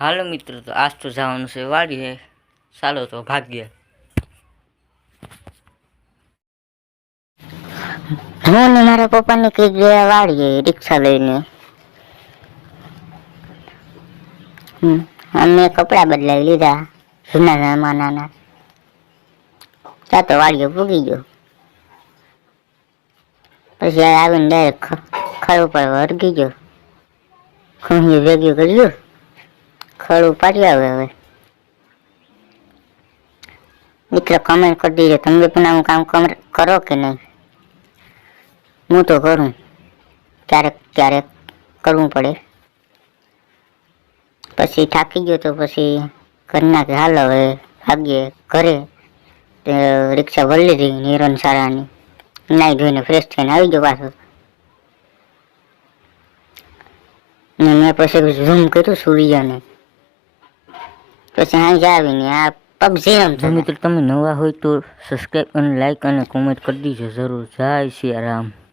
હાલો મિત્રો, તો આજ તો જવાનું છે વાડીએ. ચાલો તો ભાગ્ય. હું ને મારા પપ્પા નીકળી ગયા વાડીએ રિક્ષા લઈને. અમે કપડા બદલાવી લીધા જૂના જમાનાના. તો વાડીએ પૂગી ગયો. પછી આવીને ડાયરેક્ટ ખડ ઉપર વળગી ગયો. ખુંહિયું ભેગું કર્યું, ખડ ઉપાડી આવે. હવે મિત્રો કમેન્ટ કરી દીજો, તમે પણ આવું કામ કરો કે નહીં. હું તો કરું, ક્યારેક ક્યારેક કરવું પડે. પછી થાકી ગયો તો પછી ઘરના કે હાલ હવે ભાગ્યે ઘરે. રિક્ષા ભરી લીધી નિરણ શાળાની. નાહી ધોઈને ફ્રેશ થઈને આવી ગયો પાછો. ને મેં પછી ઝૂમ કર્યું સૂર્યને. પછી અહીં આવીને આ પબજી રમતો. મિત્રો તમે નવા હોય તો સબસ્ક્રાઈબ અને લાઈક અને કોમેન્ટ કરી દીજો જરૂર. જય સિયા રામ.